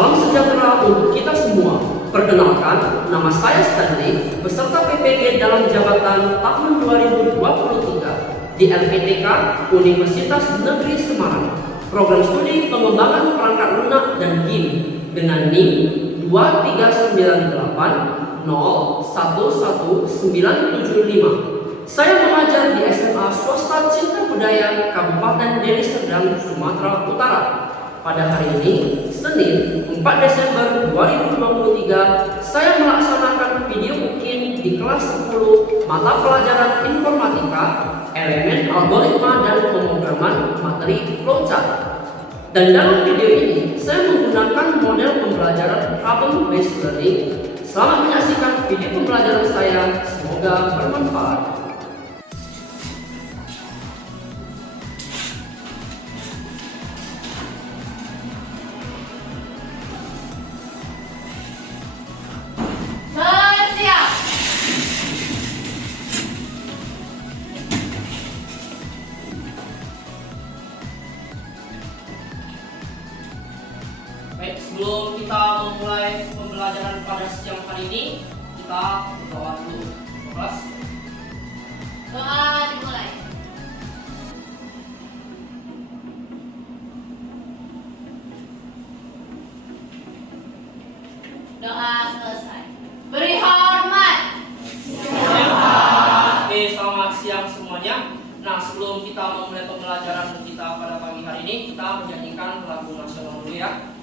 Salam sejahtera untuk kita semua. Perkenalkan, nama saya Stanley, peserta PPG dalam jabatan tahun 2023 di LPTK Universitas Negeri Semarang. Program studi pengembangan perangkat lunak dan GIM dengan NIM 23980111975. Saya mengajar di SMA Swasta Cinta Budaya Kabupaten Deli Serdang, Sumatera Utara. Pada hari ini, Senin 4 Desember 2023, saya melaksanakan video booking di kelas 10 mata pelajaran informatika, elemen algoritma dan pemrograman materi flowchart. Dan dalam video ini, saya menggunakan model pembelajaran problem based learning. Selamat menyaksikan video pembelajaran saya, semoga bermanfaat. Baik, sebelum kita memulai pembelajaran pada siang hari ini, kita berdoa dulu. Kelas. Doa dimulai. Doa selesai. Beri hormat. Oke, selamat siang semuanya. Nah, sebelum kita memulai pembelajaran kita pada pagi hari ini, kita menyanyikan lagu nasional dulu ya.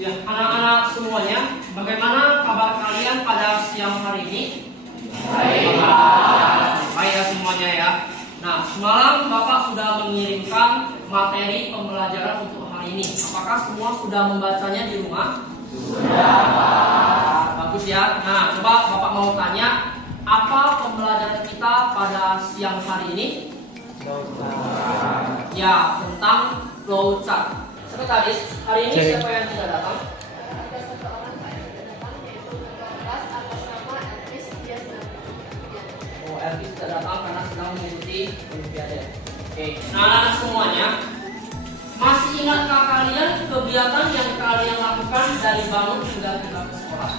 Ya, anak-anak semuanya, bagaimana kabar kalian pada siang hari ini? Baik. Baik ya semuanya ya. Nah, semalam Bapak sudah mengirimkan materi pembelajaran untuk hari ini. Apakah semua sudah membacanya di rumah? Sudah. Bagus ya. Nah, coba Bapak mau tanya, apa pembelajaran kita pada siang hari ini? Ya, tentang flowchart. Sekretaris, hari ini siapa yang tidak datang? Ada satu orang Pak yang tidak datang, yaitu ketua kelas atas nama Elvis. Dia sedang berujian. Oh, Elvis tidak datang karena sedang mengikuti Olimpiade. Oke, nah anak semuanya, masih ingatkah kalian kegiatan yang kalian lakukan dari bangun hingga kita ke sekolah?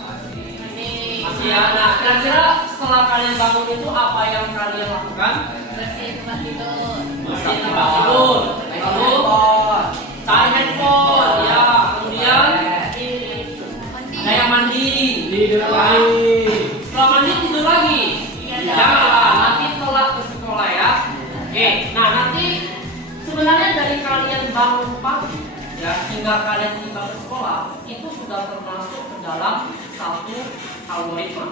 Masih ya. Nah, kira-kira setelah kalian bangun itu apa yang kalian lakukan? Bersih tempat tidur. Bersih tempat tidur. lalu cari handphone, ya. Kemudian ada yang mandi, Tidur lagi. setelah mandi tidur lagi. Janganlah, nanti telat ke sekolah ya. Oke, nah nanti sebenarnya dari kalian bangun pagi ya hingga kalian tiba ke sekolah itu sudah termasuk ke dalam satu algoritma.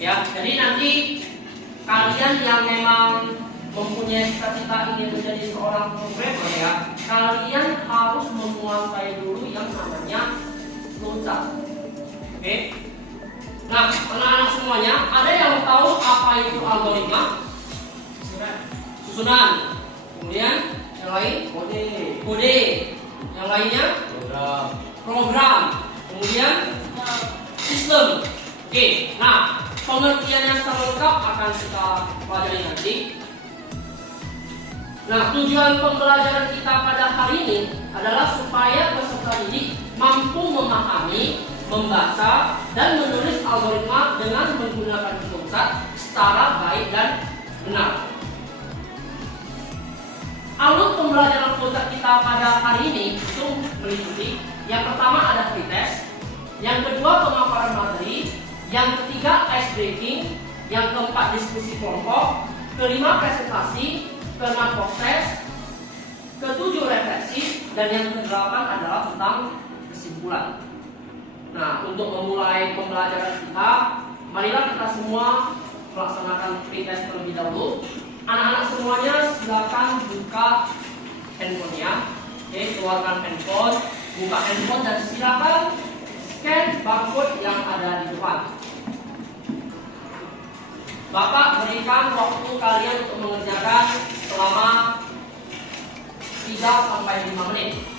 Ya, jadi nanti kalian yang memang mempunyai cita-cita ingin menjadi seorang programmer ya, kalian harus menguasai dulu yang namanya flowchart. Oke. Nah, anak-anak semuanya, ada yang tahu apa itu algoritma? Susunan. Kemudian yang lain kode. Yang lainnya program. Kemudian sistem. Oke. Nah, pengertiannya secara lengkap akan kita pelajari nanti. Nah, tujuan pembelajaran kita pada hari ini adalah supaya peserta didik mampu memahami, membaca, dan menulis algoritma dengan menggunakan flowchart secara baik dan benar. Alur pembelajaran flowchart kita pada hari ini itu meliputi yang pertama ada pretest, yang kedua pemaparan materi, yang ketiga ice breaking, yang keempat diskusi kelompok, kelima presentasi, keenam proses, ketujuh refleksi, dan yang kedelapan adalah tentang kesimpulan. Nah, untuk memulai pembelajaran kita, marilah kita semua melaksanakan pretest terlebih dahulu. Anak-anak semuanya silakan buka handphonenya. Oke, keluarkan handphone, buka handphone dan silakan scan barcode yang ada di depan. Bapak berikan waktu kalian untuk mengerjakan selama 3-5 menit.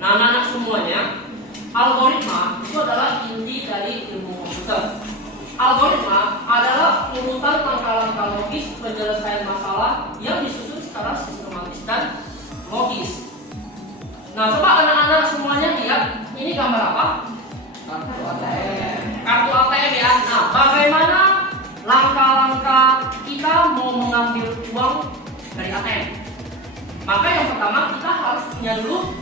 Nah, anak-anak semuanya, algoritma itu adalah inti dari ilmu komputer. Algoritma adalah urutan langkah-langkah logis penyelesaian masalah yang disusun secara sistematis dan logis. Nah, coba anak-anak semuanya lihat, ini gambar apa? Kartu ATM. Kartu ATM ya. Nah, bagaimana langkah-langkah kita mau mengambil uang dari ATM? Maka yang pertama kita harus punya dulu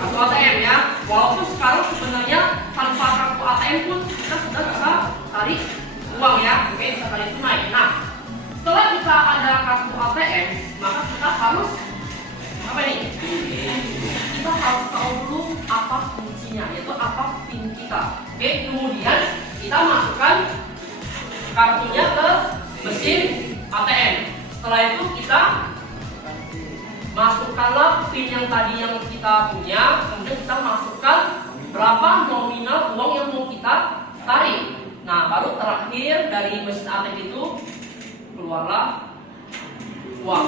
kartu ATM ya. Walaupun sekarang sebenarnya tanpa kartu ATM pun kita sudah bisa tarik uang ya. Oke, bisa tarik tunai. Nah, setelah kita ada kartu ATM, maka kita harus apa nih? Kita harus tahu dulu apa kuncinya, yaitu apa PIN kita. Oke, kemudian kita masukkan kartunya ke mesin ATM. Setelah itu kita masukkanlah PIN yang tadi yang kita punya, kemudian kita masukkan berapa nominal uang yang mau kita tarik. Nah, baru terakhir dari mesin ATM itu keluarlah uang.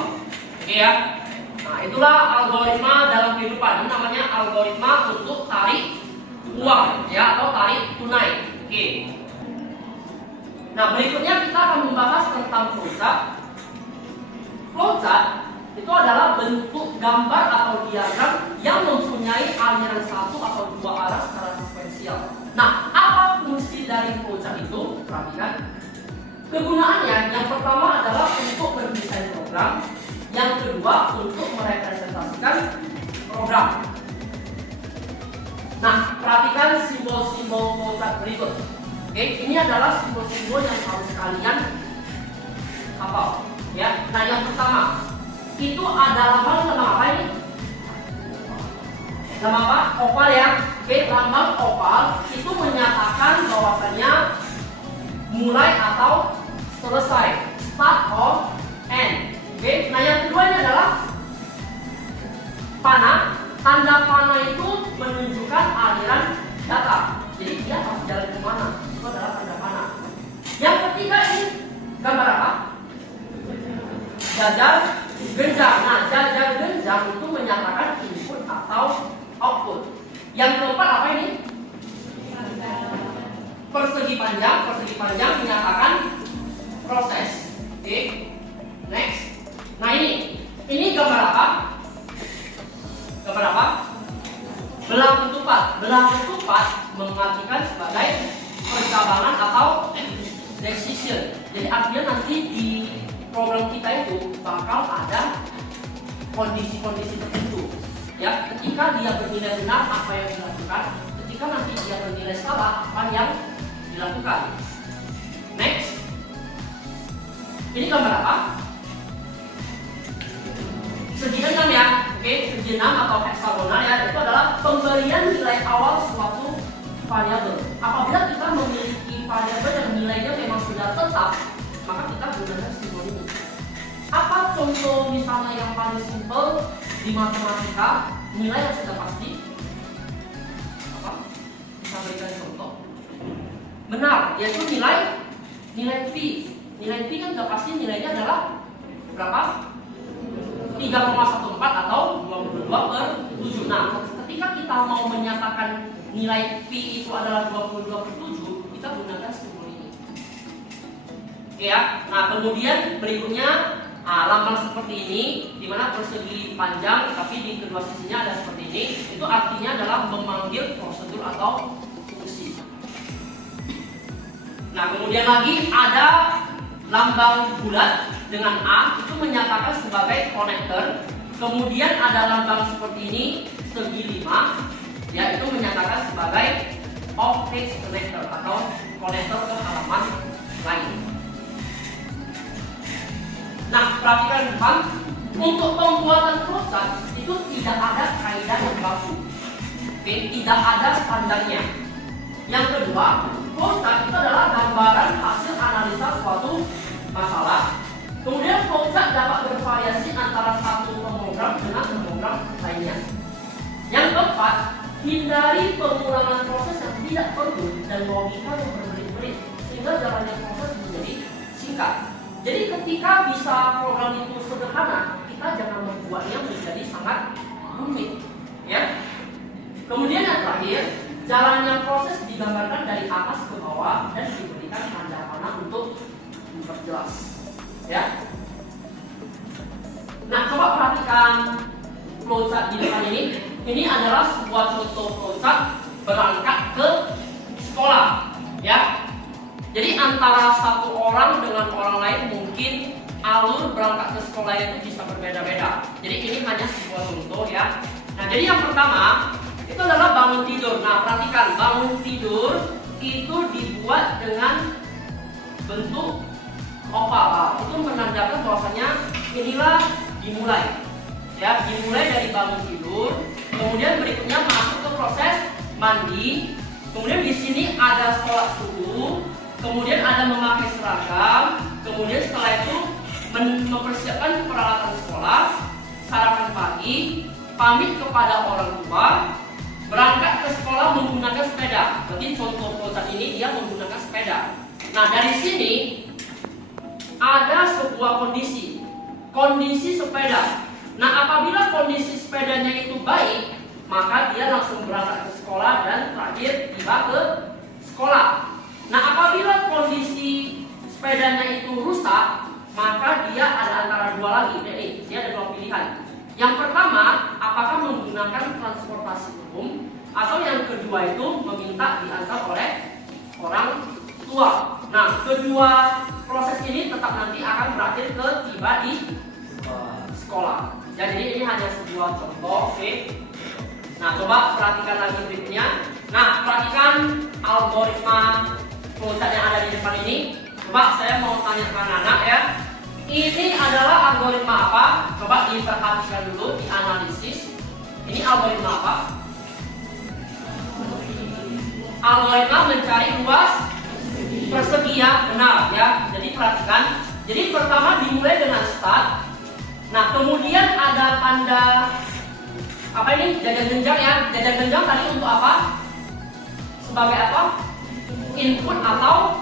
Oke ya. Nah, itulah algoritma dalam kehidupan. Ini namanya algoritma untuk tarik uang ya, atau tarik tunai. Oke. Nah, berikutnya kita akan membahas tentang flowchart. Flowchart itu adalah bentuk gambar atau diagram yang mempunyai aliran satu atau dua arah secara sekuensial. Nah, apa fungsi dari flowchart itu? Perhatikan. Kegunaannya yang pertama adalah untuk mendesain program, yang kedua untuk merepresentasikan program. Nah, perhatikan simbol-simbol flowchart berikut. Oke, ini adalah simbol-simbol yang harus kalian hafal. Ya, nah yang pertama itu ada lambang tentang apa ini? Lambang apa? Oval ya. Oke, lambang oval itu menyatakan bahwasanya mulai atau selesai, start of end. Oke, nah yang kedua ini adalah panah. Tanda panah itu menunjukkan aliran data. Jadi dia harus jalan kemana? Itu adalah tanda panah. Yang ketiga ini gambar apa? Jajar genjang. Nah, jajar genjang itu menyatakan input atau output. Yang keempat apa ini? Persegi panjang. Persegi panjang menyatakan proses. Oke, next. Nah ini gambar apa? Gambar apa? Belang ketupat. Belang ketupat mengartikan sebagai percabangan atau decision. Jadi artinya nanti di program kita itu bakal ada kondisi-kondisi tertentu. Ya, ketika dia bernilai benar apa yang dilakukan, ketika nanti dia bernilai salah apa yang dilakukan. Next. Ini gambar apa? Segi 6 ya. Oke, segi 6 atau heksagonal ya, itu adalah pemberian nilai awal suatu variabel. Apabila kita memiliki variabel yang nilainya memang sudah tetap, maka kita gunakan simbol ini. Apa contoh misalnya yang paling simpel di matematika, nilai yang sudah pasti? Apa? Bisa berikan contoh? Benar, yaitu nilai P. Nilai P kan sudah pasti nilainya adalah berapa? 3,14 atau 22/7. Nah, ketika kita mau menyatakan nilai P itu adalah 22/7, kita gunakan simbol ini. Oke ya. Nah, kemudian berikutnya lambang seperti ini, di mana persegi panjang tapi di kedua sisinya ada seperti ini. Itu artinya adalah memanggil prosedur atau fungsi. Nah, kemudian lagi ada lambang bulat dengan A, itu menyatakan sebagai konektor. Kemudian ada lambang seperti ini, segi 5, ya, itu menyatakan sebagai off-page connector atau konektor ke halaman lain. Nah, perhatikan teman, untuk pembuatan flowchart itu tidak ada kaidah yang baku. Oke, tidak ada standarnya. Yang kedua, flowchart itu adalah gambaran hasil analisa suatu masalah. Kemudian flowchart dapat bervariasi antara satu pemrogram dengan pemrogram lainnya. Yang keempat, hindari pengulangan proses yang tidak perlu dan logika yang berbelit-belit sehingga jalannya proses menjadi singkat. Jadi ketika bisa program itu sederhana, kita jangan membuatnya menjadi sangat rumit, ya. Kemudian yang terakhir, jalannya proses digambarkan dari atas ke bawah dan diberikan tanda panah untuk memperjelas, ya. Nah, coba perhatikan flowchart di depan ini. Ini adalah sebuah contoh flowchart berangkat ke sekolah, ya. Jadi antara satu orang dengan orang lain mungkin alur berangkat ke sekolah itu bisa berbeda-beda. Jadi ini hanya sebuah contoh ya. Nah, jadi yang pertama itu adalah bangun tidur. Nah, perhatikan, bangun tidur itu dibuat dengan bentuk oval. Itu menandakan bahwasanya inilah dimulai. Ya, dimulai dari bangun tidur. Kemudian berikutnya masuk ke proses mandi. Kemudian di sini ada sholat subuh. Kemudian ada memakai seragam. Kemudian setelah itu mempersiapkan peralatan sekolah, sarapan pagi, pamit kepada orang tua, berangkat ke sekolah menggunakan sepeda. Berarti contoh flowchart ini dia menggunakan sepeda. Nah, dari sini ada sebuah kondisi sepeda. Nah, apabila kondisi sepedanya itu baik, maka dia langsung berangkat ke sekolah dan terakhir tiba ke sekolah. Nah, apabila kondisi sepedanya itu rusak, maka dia ada antara dua lagi. Dia ada dua pilihan. Yang pertama, apakah menggunakan transportasi umum, atau yang kedua itu meminta diantar oleh orang tua. Nah, kedua proses ini tetap nanti akan berakhir ke tiba di sekolah. Jadi ini hanya sebuah contoh, oke? Nah, coba perhatikan lagi berikutnya. Nah, perhatikan algoritma flowchart yang ada di depan ini. Coba saya mau tanya ke anak-anak ya. Ini adalah algoritma apa? Coba diperhatikan dulu, dianalisis. Ini algoritma apa? algoritma mencari luas persegi ya, benar ya. Jadi perhatikan. Jadi pertama dimulai dengan start. Nah, kemudian ada tanda apa ini? Jajar genjang ya. Jajar genjang tadi untuk apa? Sebagai apa? Input atau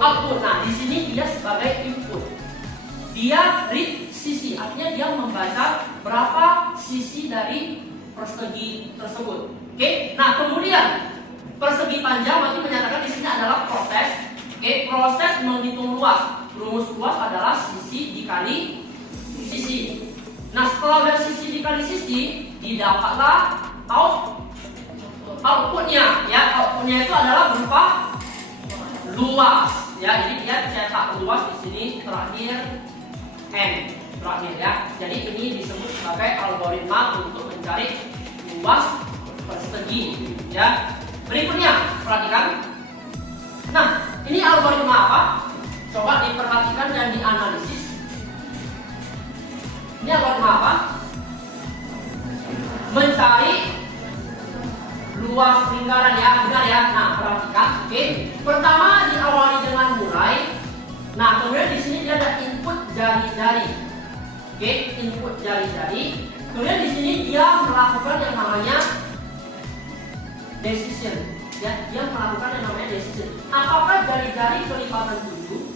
output. Nah, di sini dia sebagai input. Dia read sisi, artinya dia membaca berapa sisi dari persegi tersebut. Oke. Nah, kemudian persegi panjang berarti menyatakan di sini adalah proses. Oke, proses menghitung luas. Rumus luas adalah sisi dikali sisi. Nah, setelah ada sisi dikali sisi, didapatlah outputnya. Ya, outputnya itu adalah berupa luas. Ya, jadi dia cetak luas di sini terakhir n terakhir ya. Jadi ini disebut sebagai algoritma untuk mencari luas persegi. Ya. Berikutnya, perhatikan. Nah, ini algoritma apa? Coba diperhatikan dan dianalisis. Ini algoritma apa? Mencari luas lingkaran ya, benar ya. Nah, perhatikan. Oke. Pertama diawali dengan mulai. Nah, kemudian di sini dia ada input jari-jari. Oke, input jari-jari. Kemudian di sini dia melakukan yang namanya decision. Ya, dia melakukan yang namanya decision. Apakah jari-jari kelipatan 7?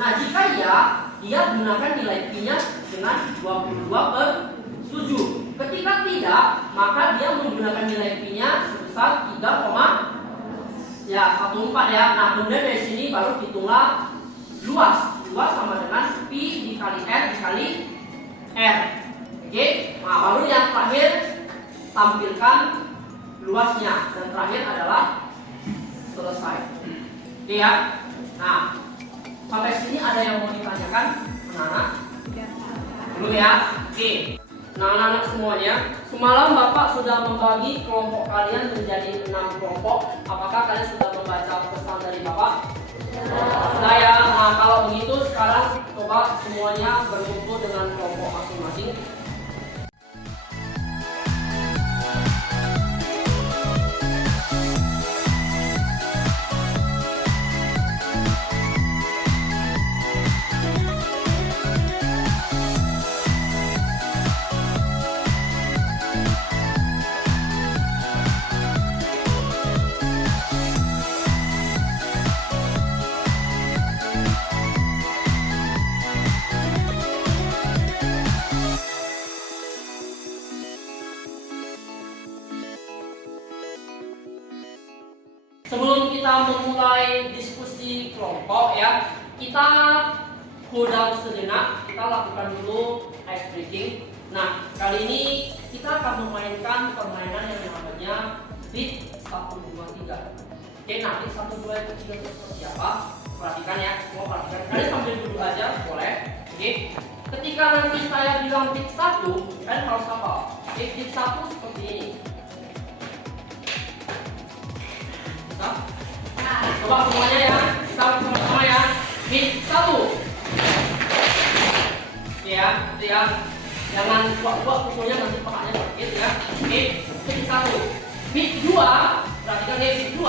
Nah, jika ya, dia gunakan nilai P-nya dengan 22/7. Ketika tidak, maka dia menggunakan nilai P-nya sebesar 3,14 ya. Nah, kemudian dari sini baru hitunglah luas. Luas sama dengan P dikali R dikali R. Oke. Nah, baru yang terakhir tampilkan luasnya, dan terakhir adalah selesai. Oke ya. Nah, sampai sini ada yang mau ditanyakan, anak-anak? Belum ya? Oke. Nah, anak-anak semuanya, semalam Bapak sudah membagi kelompok kalian menjadi 6 kelompok. Apakah kalian sudah membaca pesan dari Bapak? Sudah ya. Nah, kalau begitu sekarang coba semuanya berkumpul dengan kelompok masing-masing. Sebelum kita memulai diskusi kelompok ya, kita cool down sejenak, kita lakukan dulu ice breaking. Nah, kali ini kita akan memainkan permainan yang namanya beat 1, 2, 3. Oke, nah beat 1, 2, 3 itu seperti apa? Perhatikan ya, semua perhatikan. Kalian sambil duduk aja, boleh. Oke. Ketika nanti saya bilang beat 1, kalian harus hafal. Oke, beat 1 seperti ini. Coba semuanya ya, kita sama-sama ya. Beat 1. Oke ya, itu ya. Jangan buat-buat pukulnya nanti pahanya sakit ya. Oke, beat 1. Beat 2, perhatikan ya, beat 2.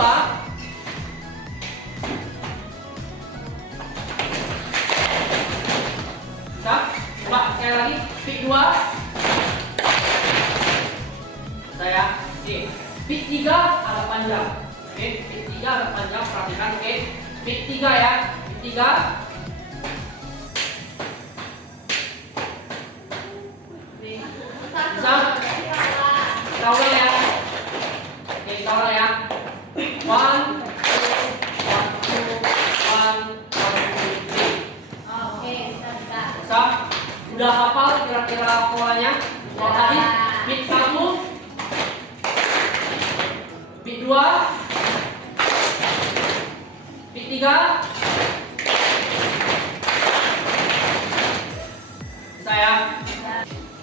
Bisa? Coba sekali lagi, beat 2. Saya, oke. Beat 3 agak panjang. Oke, beat 3 agak panjang, perhatikan. Oke, beat 3 ya, beat 3. Bisa? Kita ulang ya. Oke, kita ulang ya. 1, 2, 1, 2, 1, 2, 3. Oke, bisa. Bisa? Udah hafal kira-kira polanya? Kalau tadi beat 1, beat 2, beat 3. Bisa ya?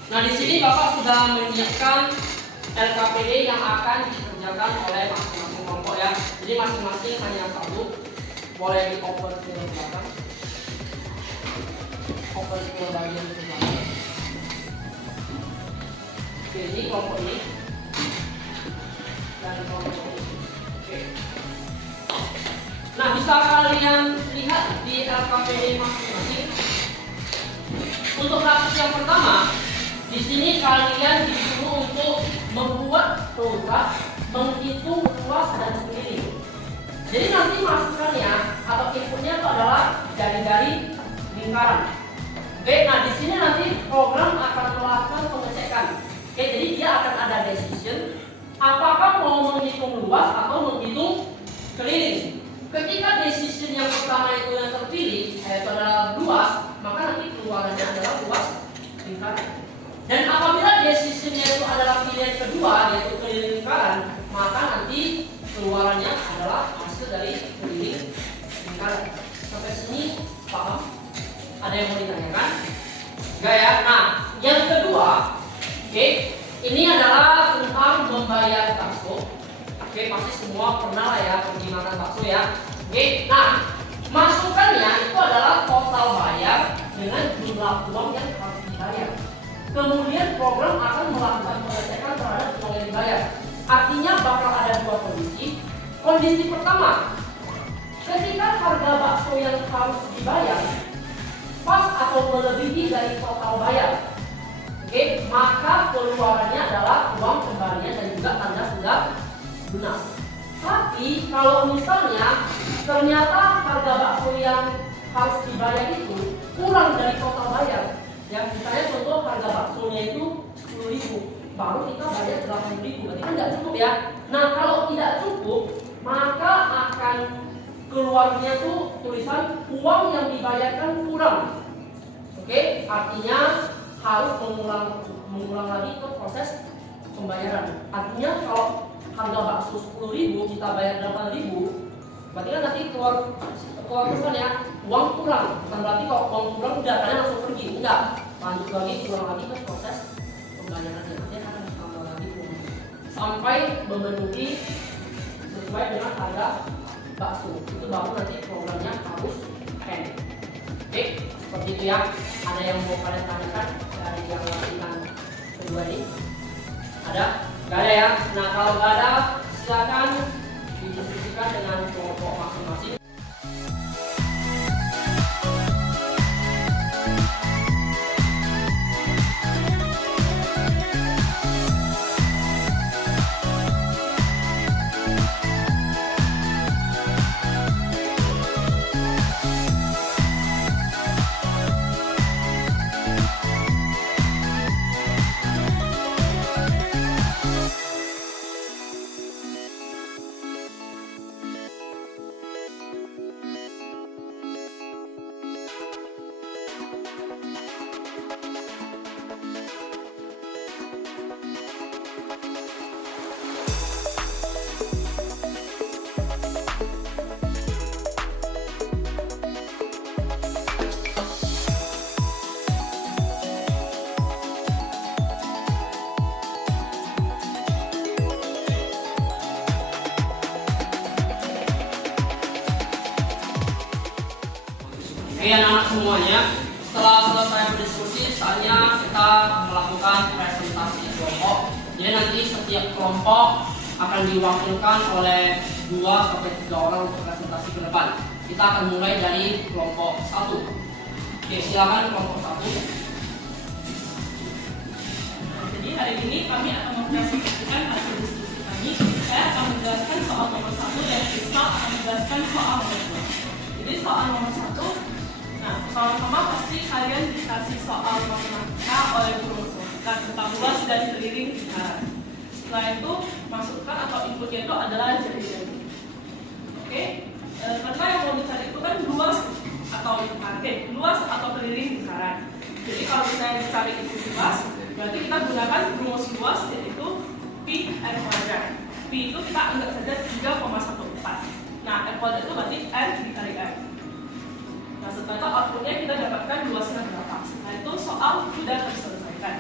Nah, di sini Bapak sudah menyiapkan LKPD yang akan dikerjakan oleh masing-masing kelompok ya. Jadi masing-masing hanya satu. Boleh di open ke belakang. Open ke bagian ke belakang. Oke, ini kelompok ini dan kelompok ini. Oke. Nah, bisa kalian lihat di LKPD masing-masing. Untuk kasus yang pertama, di sini kalian disuruh untuk membuat program menghitung luas dan sendiri. Jadi nanti masukannya atau inputnya itu adalah jari-jari lingkaran. Oke, nah di sini nanti program akan melakukan pengecekan. Oke, jadi dia akan ada decision apakah mau menghitung luas atau menghitung keliling. Ketika decision yang pertama itu yang terpilih yaitu adalah luas, maka nanti keluarannya adalah luas lingkaran. Dan apabila decisionnya itu adalah pilihan kedua yaitu keliling lingkaran, maka nanti keluarannya adalah hasil dari keliling lingkaran. Sampai sini paham? Ada yang mau ditanyakan? Enggak ya? Nah, yang kedua, oke, ini adalah tentang membayar bakso. Oke, pasti semua pernah lah ya pergi makan bakso ya. Oke, nah masukannya itu adalah total bayar dengan jumlah uang yang harus dibayar. Kemudian program akan melakukan pengecekan terhadap uang yang dibayar. Artinya bakal ada dua kondisi. Kondisi pertama, ketika harga bakso yang harus dibayar pas atau melebihi dari total bayar, oke, maka keluarannya adalah uang kembalian dan juga tanda sudah lunas. Tapi kalau misalnya ternyata harga bakso yang harus dibayar itu kurang dari total bayar, ya misalnya contoh harga baksonya itu 10.000, baru kita bayar 8.000, berarti kan nggak cukup ya. Nah kalau tidak cukup, maka akan keluarnya tuh tulisan uang yang dibayarkan kurang. Oke, artinya harus mengulang lagi ke proses pembayaran. Artinya kalau harga bakso 10.000 kita bayar 8.000, berarti kan nanti keluar pesan ya uang kurang. Bukan berarti kalau uang kurang udah kalian langsung pergi, enggak. Lanjut lagi, ulang lagi ke proses pembayarannya. Nanti akan tambah lagi sampai memenuhi sesuai dengan harga bakso. Itu baru nanti programnya harus end. Oke, seperti itu ya. Ada yang mau kalian tanyakan dari yang latihan kedua ini? Ada? Gak ada ya? Nah kalau gak ada, silakan didiskusikan dengan kelompok masing-masing. Oke anak-anak semuanya, setelah selesai berdiskusi, saatnya kita melakukan presentasi kelompok. Jadi nanti setiap kelompok akan diwakilkan oleh 2 sampai 3 orang untuk presentasi ke depan. Kita akan mulai dari kelompok 1. Oke, silakan kelompok 1. Jadi hari ini kami akan mempresentasikan hasil diskusi kami. Saya akan menjelaskan soal nomor 1 dan Kristal akan menjelaskan soal nomor 2. Jadi soal nomor 1, nah pertama-tama pasti kalian dikasih soal matematika oleh guru tentang luas dan keliling lingkaran. Setelah itu masukkan atau inputnya itu adalah jari-jari. Oke, karena yang mau dicari itu kan luas atau lingkaran, luas atau keliling lingkaran. Jadi kalau misalnya dicari itu luas, berarti kita gunakan rumus luas yaitu pi r kuadrat. Pi itu kita anggap saja 3,14. Nah, r kuadrat itu berarti r dikali r. Nah, setelah itu outputnya kita dapatkan luasnya berapa. Nah, itu soal sudah terselesaikan.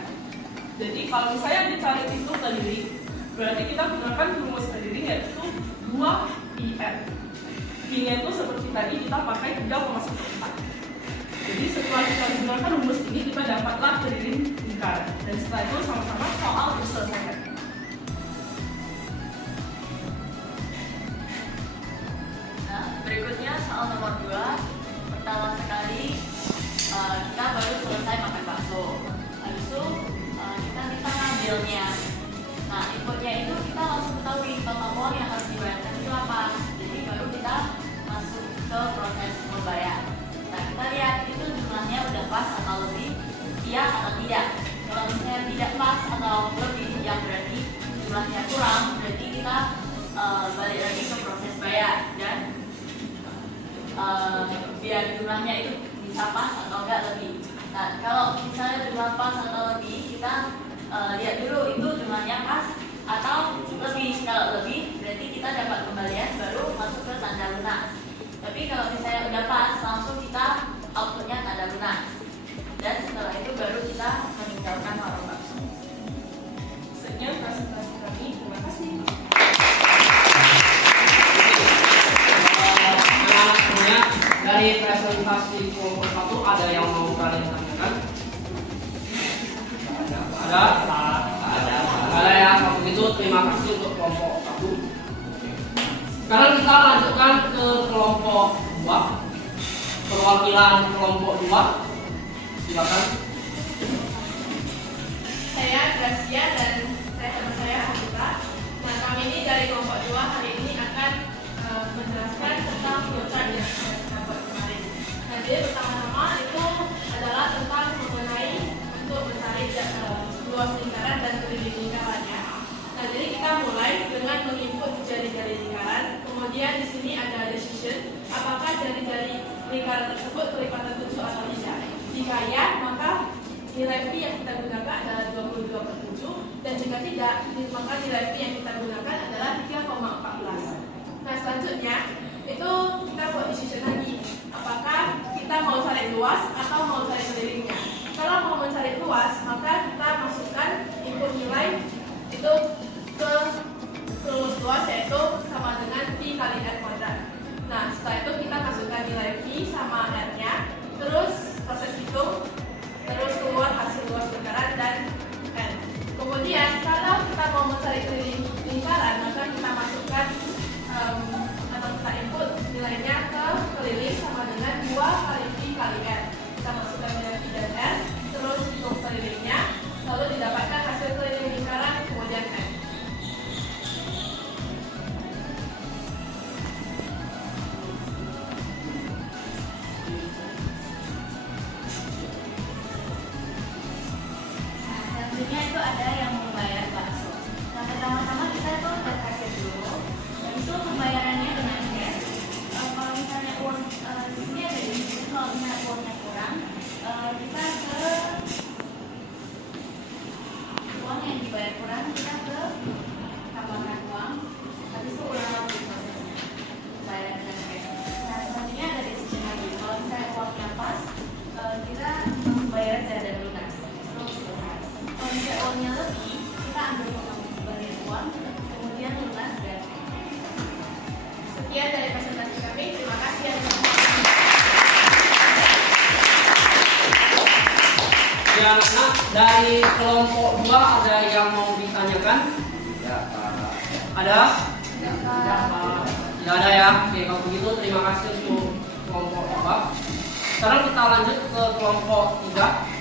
Jadi kalau misalnya dicari itu keliling, berarti kita gunakan rumus keliling yaitu 2πr. Pi-nya itu seperti tadi kita pakai 3,14. Jadi setelah kita gunakan rumus ini, kita dapatlah keliling lingkaran. Dan setelah itu sama-sama soal terselesaikan. Berikut pas atau lebih, iya atau tidak. Kalau misalnya tidak pas atau lebih, yang berarti jumlahnya kurang, berarti kita balik lagi ke proses bayar dan biar jumlahnya itu bisa pas atau enggak lebih. Nah, kalau misalnya jumlah pas atau lebih, kita lihat dulu itu jumlahnya pas atau lebih. Kalau lebih, berarti kita dapat kembalian baru masuk ke tanda lunas. Tapi kalau misalnya udah pas, langsung kita outputnya tanda lunas. Dan setelah itu baru kita meninggalkan warung bakso. Sekian presentasi kami. Terima kasih. Anak-anak semuanya, dari presentasi kelompok 1 ada yang mau kalian tanyakan? Ada? Ada ya. Kalau begitu terima kasih untuk kelompok 1. Sekarang kita lanjutkan ke kelompok 2. Perwakilan kelompok 2. Silakan. Saya Gracia dan teman saya Anita. Nah, kami ini dari kelompok 2 hari ini akan menjelaskan tentang flowchart yang saya buat kemarin. Nah, jadi pertama-tama itu adalah tentang mengenai untuk mencari luas lingkaran dan keliling lingkarannya. Nah, jadi kita mulai dengan menginput jari-jari lingkaran. Kemudian di sini ada decision, apakah jari-jari lingkaran tersebut kelipatan 7 atau tidak. Jika ya, maka nilai V yang kita gunakan adalah 22/7, dan jika tidak, maka nilai V yang kita gunakan adalah 3,14. Nah, selanjutnya itu kita buat decision lagi, apakah kita mau cari luas atau mau cari kelilingnya. Kalau mau mencari luas, maka kita masukkan input nilai itu ke rumus luas, yaitu sama dengan V kali R kuadrat. Nah, setelah itu kita masukkan nilai V sama R-nya, terus proses hitung, terus keluar hasil luas lingkaran dan N. Kemudian kalau kita mau mencari keliling lingkaran, maka kita masukkan atau kita input nilainya ke keliling sama dengan 2 kali V kali R. Kita masukkan nilai V dan R, terus hitung kelilingnya, lalu didapatkan hasil keliling lingkaran, kemudian N. Selanjutnya itu ada yang membayar bakso. Nah, pertama-tama kita itu kasih dulu. Dan itu pembayarannya dengan cash. Kalau misalnya uang di sini ada di sini, kalau misalnya uangnya kurang, kita ke uang yang dibayar kurang, kita ke tambahkan uang. Habis itu ulang lagi prosesnya. Bayar dengan cash. Nah, selanjutnya ada decision lagi. Kalau misalnya uangnya pas, kita bayar secara lunas. Kalau misalnya uangnya lebih, kita ambil pengembalian uang, kemudian lunas dan Sekian dari presentasi kami. Terima kasih atas Ya, anak-anak, dari kelompok 2 ada yang mau ditanyakan? Ya, Pak. Ada? Ya, Tidak ada ya. Oke, kalau begitu terima kasih untuk kelompok 2. Sekarang kita lanjut ke kelompok 3.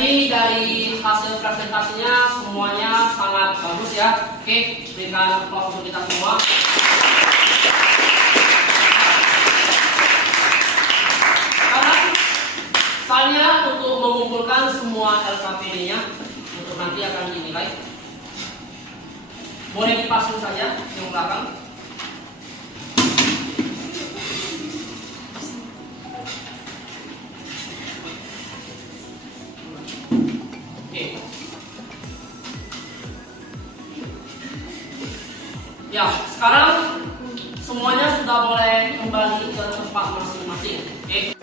tadi dari hasil presentasinya semuanya sangat bagus ya. Oke, berikan aplaus untuk kita semua. Sekarang saya untuk mengumpulkan semua LKPD-nya untuk nanti akan dinilai. Boleh dipasang saja yang belakang. Oke. Ya, sekarang semuanya sudah boleh kembali ke tempat masing-masing. Oke.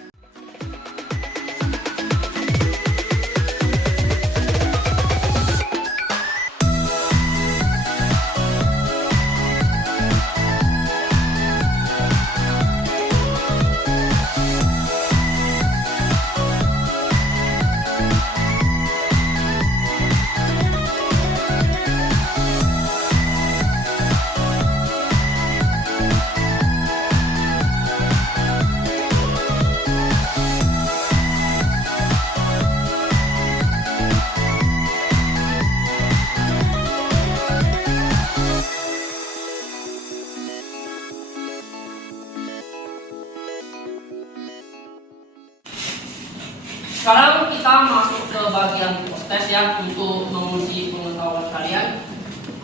Sekarang kita masuk ke bagian tes ya untuk menguji pengetahuan kalian.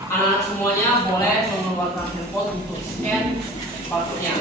Anak-anak semuanya boleh mengeluarkan handphone untuk scan barcode-nya.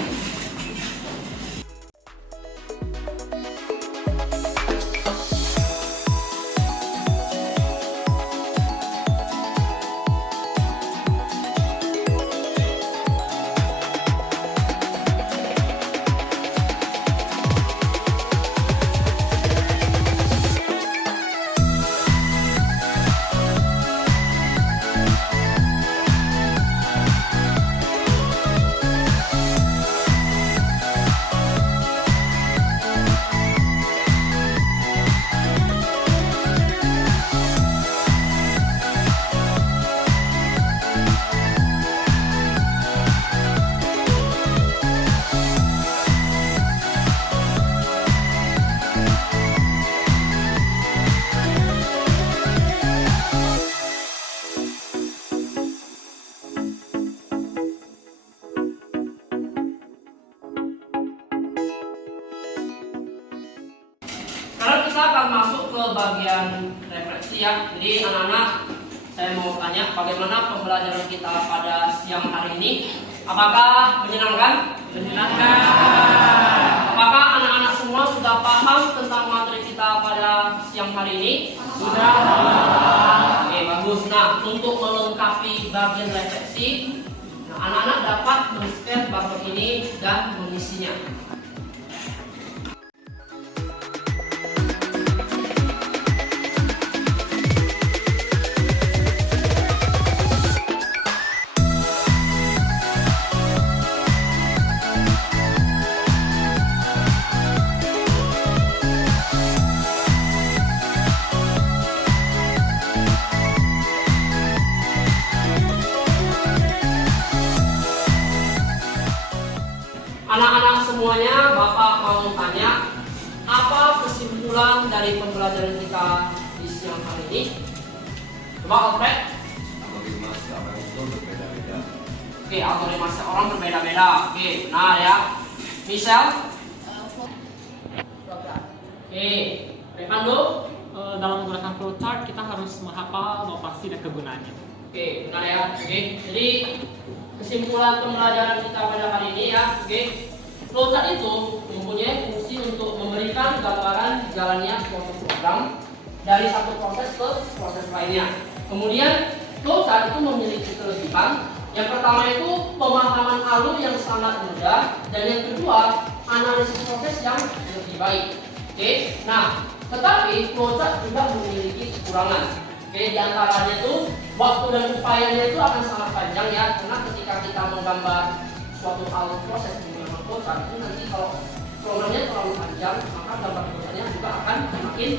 Sekarang kita akan masuk ke bagian refleksi ya. Jadi anak-anak, saya mau tanya bagaimana pembelajaran kita pada siang hari ini? Apakah menyenangkan? Menyenangkan. Apakah anak-anak semua sudah paham tentang materi kita pada siang hari ini? Sudah. Oke, bagus. Nah, untuk melengkapi bagian refleksi, anak-anak dapat men-scan barcode ini dan mengisinya. Anak-anak semuanya, Bapak mau tanya, apa kesimpulan dari pembelajaran kita di siang hari ini? Coba Alfred. Algoritma orang itu berbeda-beda. Oke, algoritma orang berbeda-beda. Oke, benar ya. Michelle. Oke, Revando. Dalam menggunakan flowchart kita harus menghafal notasi dan kegunaannya. Oke, benar ya. Oke, jadi kesimpulan pembelajaran kita pada hari ini ya. Oke, flowchart itu mempunyai fungsi untuk memberikan gambaran jalannya suatu program dari satu proses ke proses lainnya. Kemudian flowchart itu memiliki kelebihan. Yang pertama itu pemahaman alur yang sangat mudah, dan yang kedua analisis proses yang lebih baik. Oke, nah tetapi flowchart juga memiliki kekurangan. Oke, diantaranya itu waktu dan upayanya itu akan sangat panjang ya, karena ketika kita menggambar suatu alur proses menggunakan flowchart itu nanti kalau programnya terlalu panjang, maka gambar flowchartnya juga akan semakin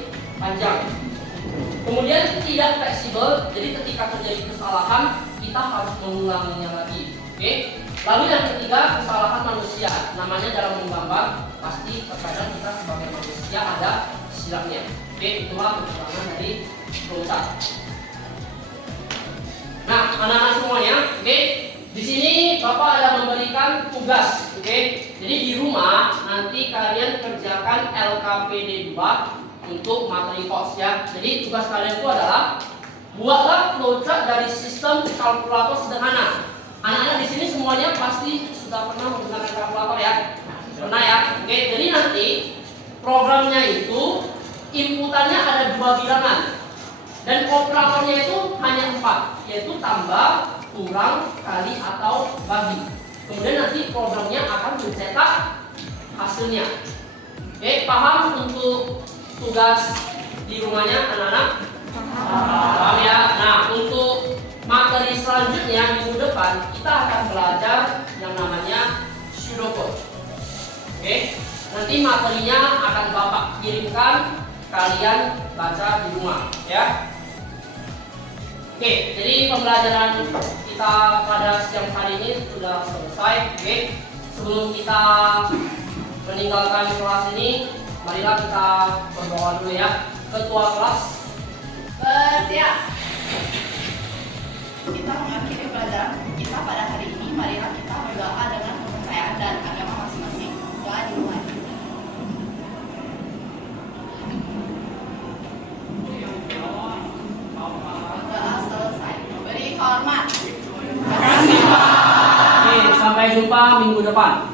panjang. Kemudian tidak fleksibel, jadi ketika terjadi kesalahan kita harus mengulanginya lagi. Oke. Lalu yang ketiga, kesalahan manusia. Namanya dalam menggambar pasti terkadang kita sebagai manusia ada silapnya. Oke, itulah keterangan dari flowchart. Nah, anak-anak semuanya, oke, di sini Bapak ada memberikan tugas, oke. Jadi di rumah nanti kalian kerjakan LKPD 2 untuk materi kos ya. Jadi tugas kalian itu adalah buatlah flowchart dari sistem kalkulator sederhana. Anak-anak di sini semuanya pasti sudah pernah menggunakan kalkulator ya. Pernah ya? Oke, jadi nanti programnya itu inputannya ada 2 bilangan. Dan operatornya itu hanya 4, yaitu tambah, kurang, kali, atau bagi. Kemudian nanti programnya akan mencetak hasilnya. Oke, paham untuk tugas di rumahnya anak-anak? Paham ya? Nah, untuk materi selanjutnya minggu depan kita akan belajar yang namanya pseudocode. Oke, nanti materinya akan Bapak kirimkan, kalian baca di rumah ya. Oke, jadi pembelajaran kita pada siang hari ini sudah selesai. Oke, sebelum kita meninggalkan kelas ini, marilah kita berdoa dulu ya. Ketua kelas Bersiap. Kita mengakhiri pelajaran kita pada hari ini. Marilah kita berdoa dengan kepercayaan dan agama masing-masing. Doa dimulai. Doa selesai. Beri hormat. Oke, sampai jumpa minggu depan.